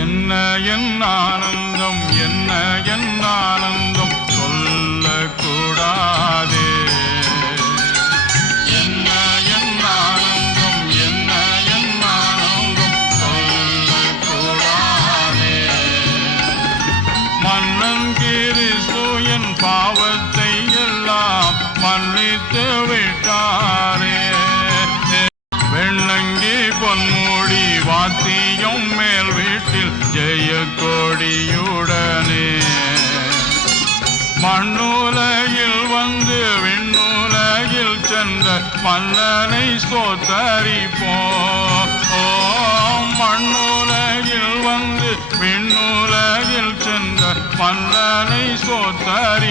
என்ன என் ஆனந்தம், என்ன என் ஆனந்தம் சொல்லக்கூடாதே. என்ன என் ஆனந்தம், என்ன என் ஆனந்தம் சொல்லக்கூடாதே. மன்னன் கிறிஸ்து என் பாவத்தை எல்லாம் மன்னித்து விட்டாரே. வெள்ளங்கி பொன்மூடி வாத்தியம் மேல் வீட்டில் ஜெய கொடியுடனே மண்ணுலகில் வந்து விண்ணுலகில் சென்ற மன்னனை ஸ்தோத்தரிப்போம். மண்ணுலகில் வந்து விண்ணுலகில் சென்ற மன்னனை ஸ்தோத்தரி